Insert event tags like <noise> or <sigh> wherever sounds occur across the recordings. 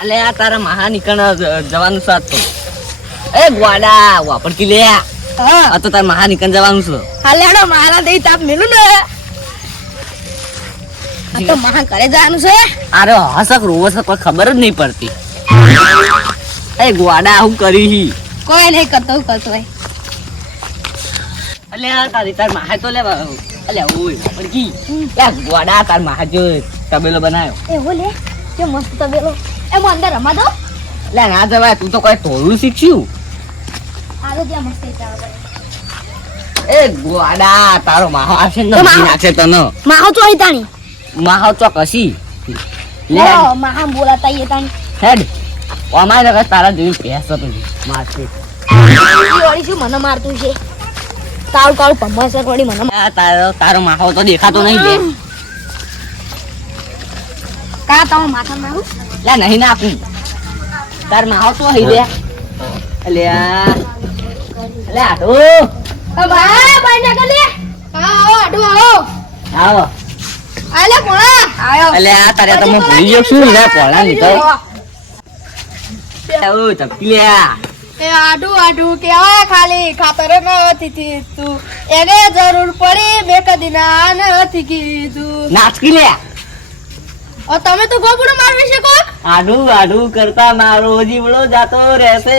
અલે આ તારા મહા નીકળ જવાનું છે તો. એ ગોડા વાપરકી લે. આ તો તાર મહા નીકળ જવાનું છે. હાલે આડો મારા દઈ તાપ મેલું ને. આ તો મહા કરે જવાનું છે. અરે હસક રોવો છે કોઈ ખબર જ નહીં પડતી. એ ગોડા હું કરી હી? કોઈ નહીં કરતો કરતો અલે આ તારી તાર મહા તો લે અલે ઓય વાપરકી યા ગોડા તાર મહા જો તબેલો બનાવ્યો એ લે કે મસ્ત તબેલો. એમ અંદર રમા દો. લે ના જવાય તું તો કોઈ તોડું શીખ્યું આલો ત્યાં મસ્ત એ ગોડા તારો માહો આવશે ને નદી નાખશે તને. માહો તો તાણી? માહો તો હસી લે. માહા બોલાતા એ તાણી. હેડ. અમારે નગર તારા જેવી ભેંસ તો મારશે વળી શું મને મારતું છે? તારું કાળું પમ્મા છે વળી મને તારો તારો માહો તો દેખાતો નહીં લે. કા તારો માથા મારું લે નહીં આપું. તારમાં આવતો હઈ દે અલે અલે ભાઈ ભાઈ ના ગલે. હા આવો આડો આવો. આવો. અલે પોણા આયો. અલે આ તારે તો હું ભૂલી ગયો છું લે પોળા નીકળ ઓ તપકી લે એ આડુ આડુ કેવા ખાલી. ખાતર નથી તું એને જરૂર પડી બે કદી ના નથી કીધું. નાચકી લે. ઓ તમે તો ગોબડો મારવી શકો આડું આડું કરતા મારો જીવડો જાતો રહેશે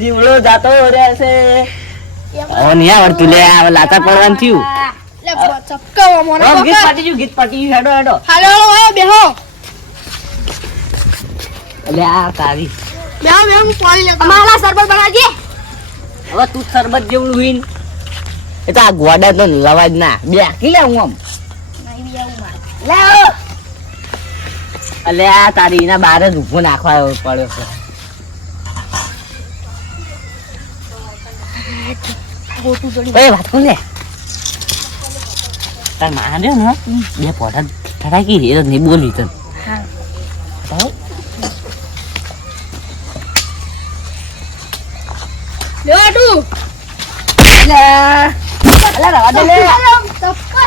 જીવડો જાતો રહેશે. ઓ નહીં આવડતું લે આ લાતા પડવાનું થયું. લે ચપકાવો મને ગીત પાટી ગયું ગીત પાટી ગયું હેડો હેડો. હાલો હાલો બેહો. એટલે આ તારી. બેહો બેહો હું પાણી લેતો અમારા સરબત બનાવજે. હવે તું શરબત જેવું હુઈન એ તો આ ગોડા તો લવાજ ના બે આખી લે હું આમ. લે. અલે આ તારી એના બાર જ ઊભો નાખવા પડ્યો છે એ વાત કોણ લે તારમાં ને બે પોટા ઠરાકી એ નહીં બોલી તને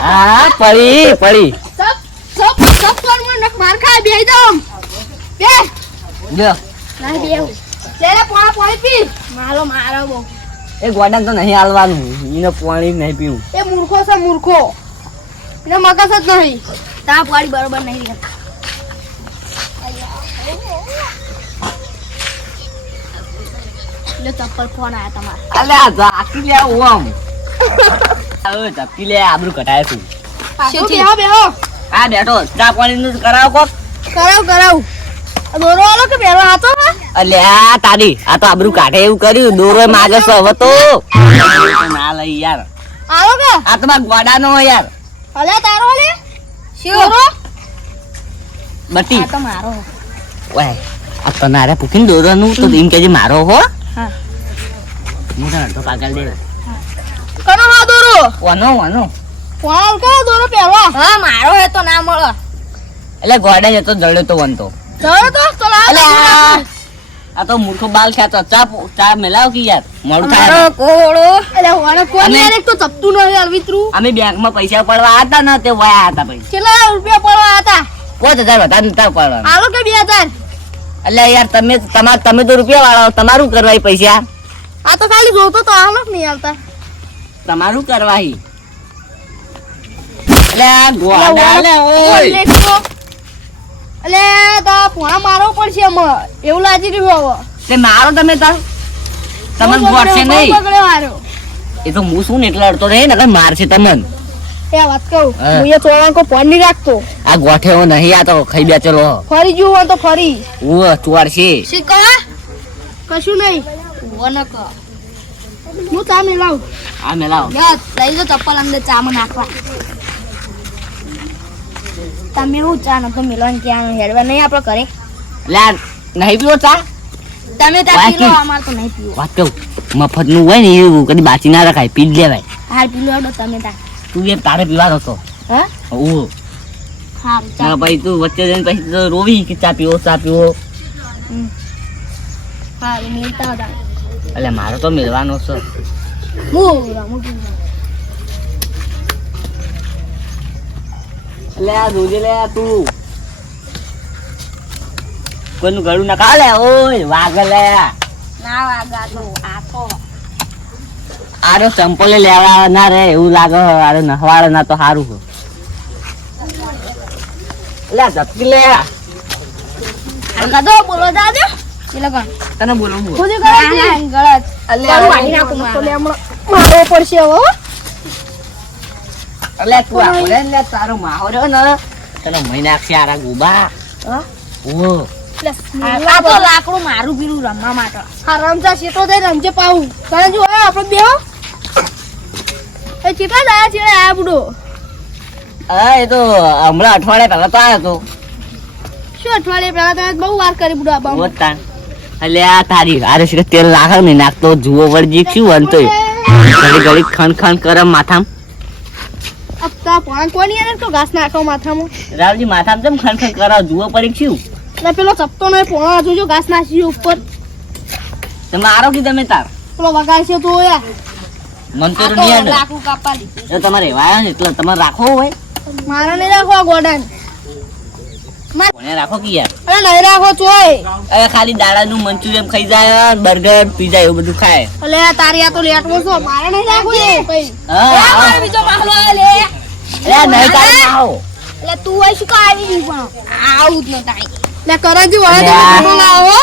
હા પડી પડી મને માર ખાય બેહી જાવ બે. જો ના બેહું લે લે પોણા પાણી પી. મારો મારો બહુ. એ ગોડા તો નહીં હાલવાનું. એને પાણી નહીં પીવું. એ મૂર્ખો છે મૂર્ખો. એને મગજ જ નહીં. તા પાડી બરોબર નહીં લે ચપ્પલ ફોન આયા તમારે. અલે આ ઝાકી લે આમ. <laughs> હવે ઝાકી લે આબરૂ કટાય તું શું બેહો બેહો. આ બેઠો. ચા પાણી નું કરાવ કોક. કરાવ કરાવ. દોરો આલો કે બેરો હાથો અલ્યા તારી. આ તો આબરૂ કાઢે એવું કર્યું. દોરો માગે છે હવે તો. ના લઈ યાર. આવો કે? આ તો મારા ગોડા નો યાર. અલે તારો લે. શિવરો બટી. આ તો મારો. ઓય આ તો નારે પૂછીને દોરો નું તો એમ કેજે મારો હો. હા. હું તો પાગલ દે કનો હા દોરો. વાનો વાનો કોણ કે દોરો પહેરવા હા મારો હે તો ના મળો. એટલે ગોડા જતો જળ્યો તો વનતો જળ્યો તો? તો આ તો મૂર્ખો બાલ ખેંચો ચા પો- ચા મેલાવ કે યાર? મોડું થાય કોળો એટલે હોવાનો કોણ યાર એક તો ચપતું નહીં યાર વિતરું. અમે બેંકમાં પૈસા પડવા હતા ને તે વાયા હતા ભાઈ કેટલા રૂપિયા પડવા હતા પાંચ હજાર વધારે નતા પડવા આલો કે બે હજાર? એટલે યાર તમે તમાર તમે તો રૂપિયા વાળા તમારું કરવા ઈ પૈસા. આ તો ખાલી જોતો તો આલો નહીં આવતા તમારું કરવા પડશે એવું લાગી રહ્યું હવે. મારો તમે તાર તમને ગોઠશે નહીં. એ તો હું શું એટલે અડતો રહે ને મારશે તમને. એ વાત કહું હું. એ ચોળા ફોન નહીં રાખતો. આ ગોઠેવો નહીં આ તો ખાઈ બે ચલો ફરી જુઓ તો ફરી. ઓ ચોરશે. શીખવા કશું નહીં. હું ચા મેલાવ. આ મેલાવ. લઈ જો ચપ્પલ અંદર ચા નાખવા. તમે હું ચા નતો મિલવાન ત્યાં હેડવા? નહીં આપણે કરે એટલે આ નહીં પીવો ચા? તમે ત્યાં પી લો નહીં. તો નહીં પીવો. વાત કહું મફતનું હોય ને એવું કદી બાચી ના રખાય પી જ લેવાય. હાલ પી લો તમે ત્યાં. તું એમ તારે પીવા હતો હા? ઓ હા ભાઈ તું વચ્ચે જઈને પછી તો રોવી કે ચા પીવો ચા પીવો. હા મિલતા એટલે મારો તો મેળવાનો છે. હું રમું એટલે આ જોજે લે આ તું. કોઈનું ગળું ના કાલે ઓય વાગે લે. ના વાગા તો આ તો આરો ચંપલે લેવા ના રે એવું લાગે આરો નહવાડે ના તો સારું હો લે જપકી લે. કાદો બોલો દાદા? તને બોલો હું ખુદ ગળત ને ગળત અલ્યા, તારું વાળી નાખું મારે. પડશે હો. અલે તું આપણે લે તારો માહોરો ને. તને મહી નાખશે આરા ગોબા ઓ લાકડું મારું પીરું રમવા માટે. હા રમતા શેતો થઈ રમજે પાવું તને જો હે આપણે બે એ ચીટલા દાયા ચીડે આયા બુડો. હા એ તો હમણાં અઠવાડિયા પહેલા તો આવ્યો શું અઠવાડિયા પહેલા તમે બહુ વાર કરી બુડો આ બાઉ તાણ એટલે આ તારી સિરે તેલ નાખે નહીં નાખતો જુઓ વળજી શું વનતો ઘડી ઘડી ખણ ખણ કરે માથામ. અપતા પાણ કોની એને તો ઘાસ નાખો માથામાં? રાવજી માથામ જેમ ખન કરે જુઓ પડી એટલે પેલો ચપતો નહીં પોણા જોજો ઘાસ નાખી ઉપર. તમે આરો કે તમે તાર? પેલો વગાડશે તો યાર. મન નહીં તમારે વાયા ને એટલે તમારે રાખવો હોય? મારા ને રાખો આ ગોડાને. કોને રાખો કે યાર? અરે નહીં રાખો ચોય. હવે ખાલી દાડાનું મંચુરિયન ખાઈ જાય બર્ગર પીઝા એવું બધું ખાય. અલે તારી આ તો લેટવો છો મારે નહીં રાખવું એ હા આવો. બીજો માહલો આ લે અરે નહીં તારે આવો. એટલે તું હોય શું કા આવી પણ આવું જ ન થાય. લે કરાજી વાળા લે. ફોટો લાવો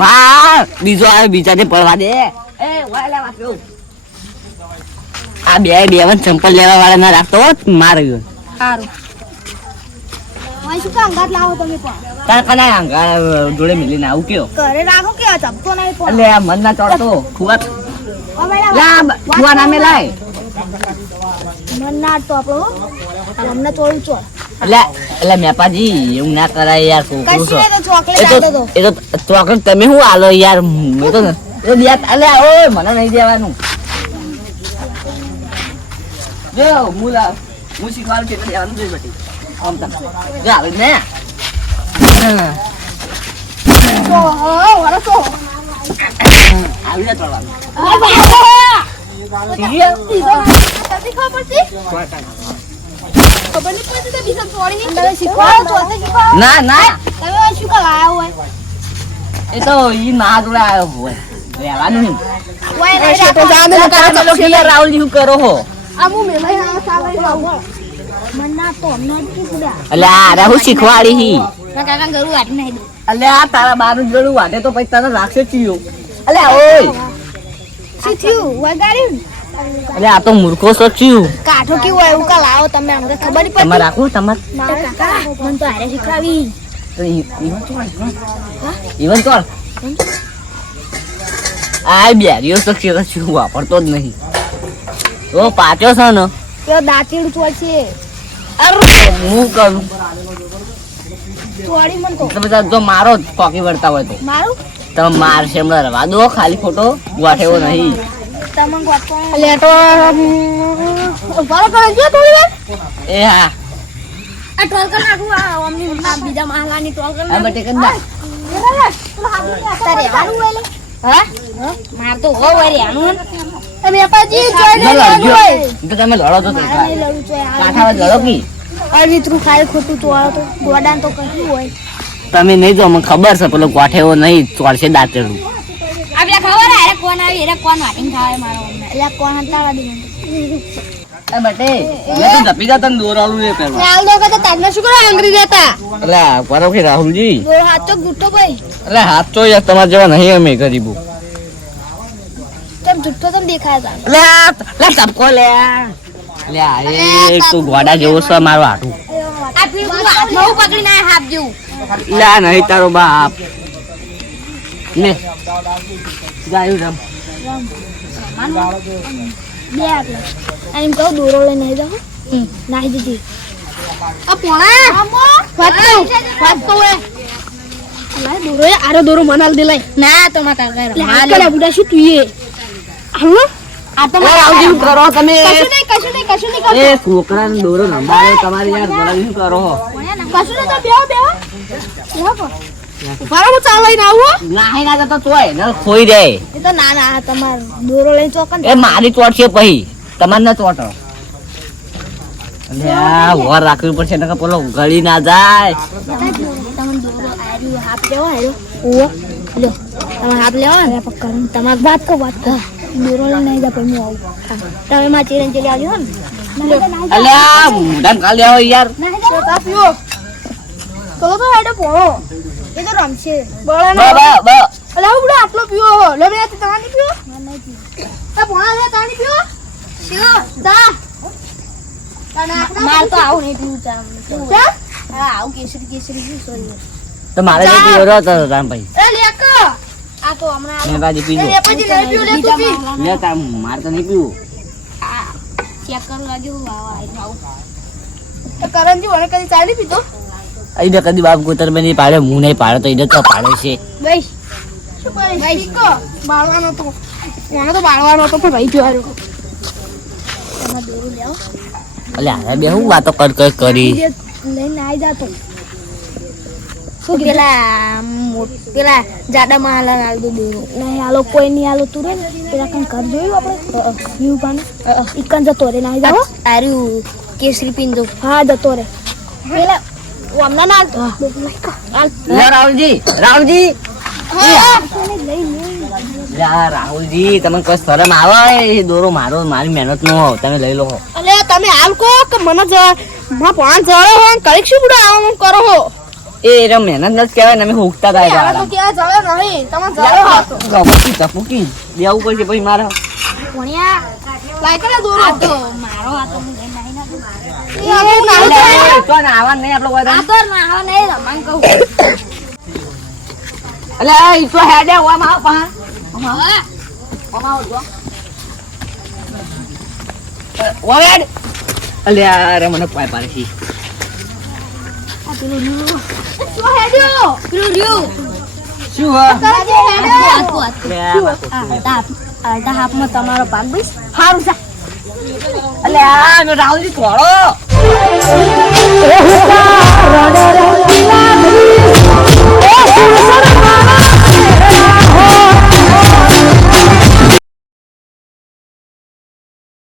વાહ બીજો આવે બીજાને પડવા દે. એ આ બે બે વન ચંપલ લેવા વાળા ના રાખતો હોત મારે ગયો સારું. શું કા અંગાત લાવો તમે પણ? તાર કના આંગા જોડે મિલીને આવું કયો? ઘરે રાખો કે ચપતો નહીં પણ? એટલે આ મન ના ચડતો ખુવાત લા ખુવા નામે લાય. મન ના તો આપણો અમને તોડું છો. એટલે એટલે મેપાજી એવું ના કરાય યાર છોકરું છો એ તો એ તો ચોકલેટ તમે શું આલો યાર? મેં તો એ દિયા અલે ઓય મને નહીં દેવાનું. જો મુલા હું શીખવાડું એટલે દેવાનું જોઈએ બટી આમ તમ જો આવે ને. હા આવી જાય તળવાનું ખબર પડતી ખબર નહીં. પડતી તો બીજા તોડી નહીં તમે શીખવાડો છો તો શીખવાડો ના ના તમે શું કા લાયા હોય એ તો ઈ ના જોડે આવ્યો હોય રહેવાનું નહીં યાર રાહુલજી શું કરો હો. આમુ મે લઈ આ સાવે આ રાહુલ શીખવાડી હી? કાકા ગરુ વાટી નહીં દે. અલે તારા બારું જોડું વાટે તો પછી તને રાખશે ચિયો. અલે ઓય! શું થયું? વગાડ્યું અલે આ તો મૂર્ખો છો ચિયું. કાઠો કેવું હોય એવું કા તમે અમને ખબર નહીં તમારે રાખવું તમારે? કાકા મને તો હારે શીખડાવી ઈવન ચોળ, ઈવન. ઈવન ચોળ. આ બેરીઓ તો શું વાપરતો જ નહીં. તો પાછો છે ને? દાંતીડું ચોર છે? હું કરું તમે જો મારો કોકી વળતા હોય તો. મારું? તમે મારશે હમણાં રવા દો ખાલી ખોટો ગોઠેવો નહીં. એ હા. આ ટોલ કર નાખું આ અમની આ બીજા મહાલાની ટોલ કર હારું હોય લે હા માર હોય તમે અપાજી જોઈ લે લડજો. હોય. તો તમે લડો તો લડવું કાંઠામાં લડો કી? અળવીતરું ખાય ખોટું ચોળો તો ગોડાન તો કહ્યું હોય. તમે નહીં જો મને ખબર છે પેલો ગોઠેવો નહીં ચોળશે દાંતેડું. આપણે ખબર હે કોણ આવી રે કોણ વાટીને ખાવે મારો અમને. એટલે કોણ હંતાડા દી એ બટે તો એ તમને શું કરો આંગળી દેતા? કે રાહુલજી? દોર હાથ તો ગુટ્ટો ભાઈ. એટલે હાથ તો યાર તમારા જેવા નહીં અમે ગરીબો. તેમ જુઠ્ઠો તમ દેખાય તા લે ટપકો લે લે આ. તું ગોડા જેવો છે મારો. હાટું. આ પીળું હાથમાં પકડીને જેવું. લે નહીં તારો બાપ. લે. ગાયું રમ બે આટલા એમ કહું દોરો લઈને આવી નાહી દીધી. આ પોણા? વાત કહું વાત કહું એ. લાય દોરો એ આરો દોરો મનાલ દિલાય ના તો બુડા શું તું મારી ચોટ છે પછી તમારે ના ચોટ. વર રાખવી પડશે નકર પેલો ગળી ના જાય. તમે દોરો આર્યું હાફ લેવો ને. તમારે વાત કહો વાત કો દોરો નહીં જા પછી હું આવું તમે માં ચીરન ચલી આવજો ને અલ્યા મોઢામાં કાલે આવો યાર પીવો તો તો હેડો પોળો એ તો રમશે બળે બ બ બ અલે હું બડો આટલો પીવો લે મે આ તાની પીયો લે તાની શિવ તા માર તો આવું નહીં પીવું ચા હા આવું કેસરી કેસરી સોરી તો મારે પીવો તો રામભાઈ એ લેક આ તો હમણાં મેં બાજી પીજો એ પછી નહીં લે તું મારે તો નહીં પીવું. ચેક કરવા લાગ્યો તો કરંજી વને કદી ચાલી પીતો અહીં કદી બાપ કુતર બની પાડે હું નહીં પાડે તો તો પાડે છે. ભાઈ શું ભાઈ બાળવાનો તો. મને તો બાળવાનો તો પણ રહી ગયો એમાં દોરું લેવો અલ્યા બે હું વાતો કર કર કરી લઈને આવી જાતો શું પેલા પેલા જાડા માં હાલા હાલ દો દોરો નહીં હાલો કોઈ નહીં હાલો તું રે ને પેલા કઈ ઘર જોયું આપણે? વ્યૂ પાને ઇકન જતો રે નાઈ જાવ આર્યું કેસરી પિંજો હા જતો રે. પેલા હમણાં ના હાલ રાહુલજી રાહુલજી. લઈ લઈ લે રાહુલજી તમે કઈ શરમ આવે? એ દોરો મારો મારી મહેનત નો તમે લઈ લો. અલે તમે હાલ કો કે મને જ માં પાંચ જળો હો કંઈક શું બુડા આવું કરો હો? એ એરો મહેનત નથી કહેવાય ને અમે હુકતા થાય હવે તો ક્યાં જળો નહીં તમે જળો હતો ગપુકી ગપુકી દેવું પડશે ભાઈ મારે. ભણ્યા લાય કરે દોરો. આ તો મારો આ હું લઈને અલે, નાઈ તો ને આવા નહીં આપણો કોઈ આ તો ના આવા નહીં રમણ કહું. અલે ઈ તો હેડે ઓમાં આવ પા હા ઓમાં આવ જો. ઓવેડ અલે અરે મને પાય પાડે પેલું રહ્યું શું રાહુલજી થોડો